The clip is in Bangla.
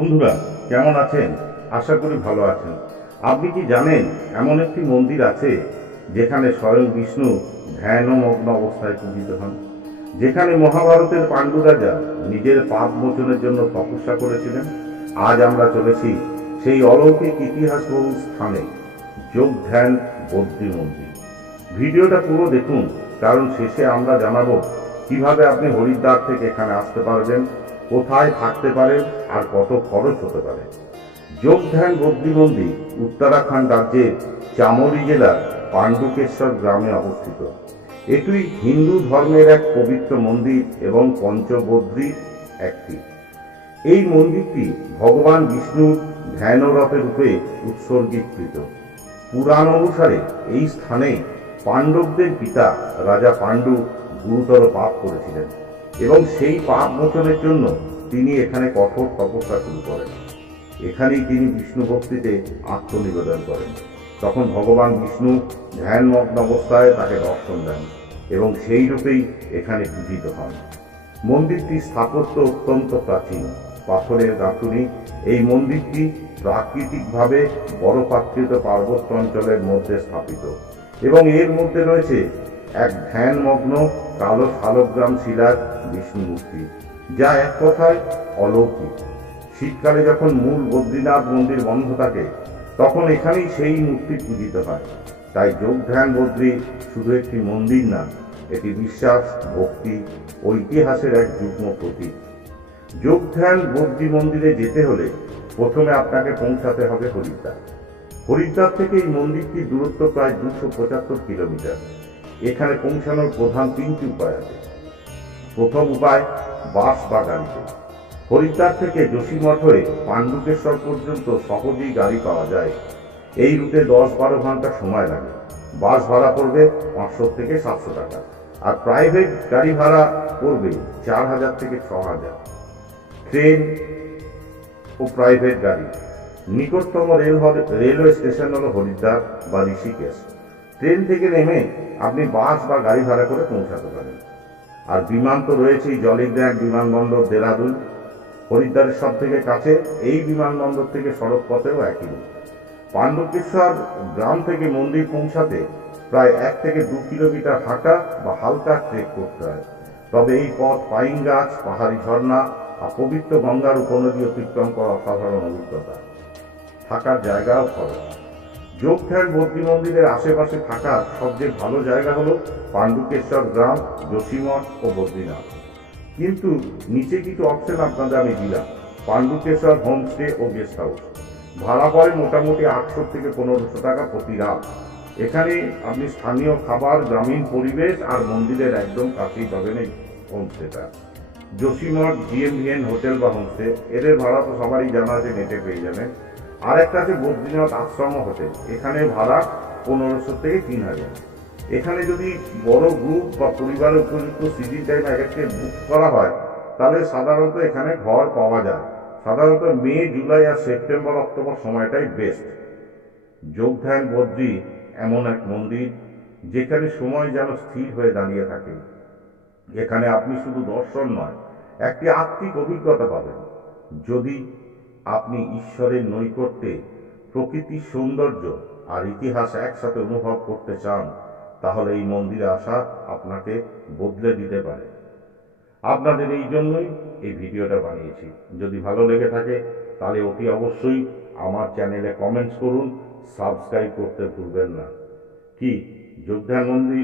বন্ধুরা, কেমন আছেন? আশা করি ভালো আছেন। আপনি কি জানেন এমন একটি মন্দির আছে যেখানে স্বয়ং বিষ্ণু ধ্যানমগ্ন অবস্থায় পূজিত হন, যেখানে মহাভারতের পাণ্ডু রাজা নিজের পাপ মোচনের জন্য তপস্যা করেছিলেন? আজ আমরা চলেছি সেই অলৌকিক ইতিহাসবহুল স্থানে, যোগ ধ্যান বদ্রী মন্দির। ভিডিওটা পুরো দেখুন, কারণ শেষে আমরা জানাবো কিভাবে আপনি হরিদ্বার থেকে এখানে আসতে পারবেন, কোথায় থাকতে পারেন আর কত খরচ হতে পারে। যোগ ধ্যান বদ্রী মন্দির উত্তরাখণ্ড রাজ্যের চামোলি জেলার পাণ্ডুকেশ্বর গ্রামে অবস্থিত। এটি হিন্দু ধর্মের এক পবিত্র মন্দির এবং পঞ্চবদ্রীর একটি। এই মন্দিরটি ভগবান বিষ্ণুর ধ্যানরত রূপে উৎসর্গীকৃত। পুরাণ অনুসারে এই স্থানে পাণ্ডবদের পিতা রাজা পাণ্ডু গুরুতর পাপ করেছিলেন এবং সেই পাপ মোচনের জন্য তিনি এখানে কঠোর তপস্যা শুরু করেন। এখানেই তিনি বিষ্ণু ভক্তিতে আত্মনিবেদন করেন। তখন ভগবান বিষ্ণু ধ্যানমগ্ন অবস্থায় তাকে দর্শন দেন এবং সেই রূপেই এখানে পূজিত হন। মন্দিরটির স্থাপত্য অত্যন্ত প্রাচীন, পাথরের গাঁথুনি। এই মন্দিরটি প্রাকৃতিকভাবে বরফাকৃত পার্বত্য অঞ্চলের মধ্যে স্থাপিত এবং এর মধ্যে রয়েছে এক ধ্যানমগ্ন কালো শালগ্রাম শিলার বিষ্ণু মূর্তি, যা এক কথায় অলৌকিক। শীতকালে যখন মূল বদ্রীনাথ মন্দির বন্ধ থাকে, তখন এখানেই সেই মূর্তি পূজিত হয়। তাই যোগ ধ্যান বদ্রী শুধু একটি মন্দির না, এটি বিশ্বাস, ভক্তি ও ইতিহাসের এক যুগ্ম প্রতীক। যোগ ধ্যান বদ্রী মন্দিরে যেতে হলে প্রথমে আপনাকে পৌঁছাতে হবে হরিদ্বার। হরিদ্বার থেকে এই মন্দিরটির দূরত্ব প্রায় 275 কিলোমিটার। এখানে পৌঁছানোর প্রধান তিনটি উপায় আছে। প্রথম উপায় বাস বা গাড়িতে। হরিদ্বার থেকে যোশীমঠ হয়ে পাণ্ডুকেশ্বর পর্যন্ত সহজেই গাড়ি পাওয়া যায়। এই রুটে 10-12 ঘন্টা সময় লাগে। বাস ভাড়া পড়বে 500 থেকে 700 টাকা, আর প্রাইভেট গাড়ি ভাড়া পড়বে 4000 থেকে 6000। ট্রেন ও প্রাইভেট গাড়ি। নিকটতম রেলওয়ে স্টেশন হলো হরিদ্বার বা ঋষিকেশ। ট্রেন থেকে নেমে আপনি বাস বা গাড়ি ভাড়া করে পৌঁছাতে পারেন। আর বিমান তো রয়েছেই, জলিগ্রাম বিমানবন্দর দেরাদুন হরিদ্বারের সব থেকে কাছে। এই বিমানবন্দর থেকে সড়ক পথেও একই রূট। পাণ্ডুকেশ্বর গ্রাম থেকে মন্দির পৌঁছাতে প্রায় 1 থেকে 2 কিলোমিটার হাঁটা বা হালকা ট্রেক করতে হয়। তবে এই পথ পাইন গাছ, পাহাড়ি ঝর্ণা আর পবিত্র গঙ্গার উপনদী অতিক্রম করা অসাধারণ অভিজ্ঞতা। থাকার জায়গাও খরচ। যোগ ধ্যান বদ্রী মন্দিরের আশেপাশে থাকার সবচেয়ে ভালো জায়গা হলো পাণ্ডুকেশ্বর গ্রাম, যোশীমঠ ও বদ্রীনাথ। কিন্তু নিচে কিছু অপশন আপনাদের আমি দিলাম। পাণ্ডুকেশ্বর হোমস্টে ও গেস্ট হাউস ভাড়া পড়ে মোটামুটি 800 থেকে 1500 টাকা প্রতি রাত। এখানে আপনি স্থানীয় খাবার, গ্রামীণ পরিবেশ আর মন্দিরের একদম কাছেই পাবেন এই হোমস্টেটা। যোশীমঠ GMVN হোটেল বা হোমস্টে, এদের ভাড়া তো সবারই জানা আছে, নেটে পেয়ে যাবেন। আর একটা আছে বদ্রীনাথ আশ্রম হোটেল, এখানে ভাড়া 1500 থেকে 3000। এখানে যদি বড় গ্রুপ বা পরিবারের উপযুক্ত সিজন টাইম আগে বুক করা হয়, তাহলে সাধারণত এখানে ঘর পাওয়া যায়। সাধারণত মে, জুলাই আর সেপ্টেম্বর, অক্টোবর সময়টাই বেস্ট। যোগ ধ্যান বদ্রী এমন এক মন্দির যেখানে সময় যেন স্থির হয়ে দাঁড়িয়ে থাকে। এখানে আপনি শুধু দর্শন নয়, একটি আত্মিক অভিজ্ঞতা পাবেন। যদি আপনি ঈশ্বরের নৈকট্যে, প্রকৃতির সৌন্দর্য আর ইতিহাস একসাথে অনুভব করতে চান, তাহলে এই মন্দিরে আসা আপনাকে বদলে দিতে পারে। আপনাদের এই জন্যই এই ভিডিওটা বানিয়েছি। যদি ভালো লেগে থাকে তাহলে অতি অবশ্যই আমার চ্যানেলে কমেন্টস করুন, সাবস্ক্রাইব করতে ভুলবেন না। কি যোগ ধ্যান বদ্রী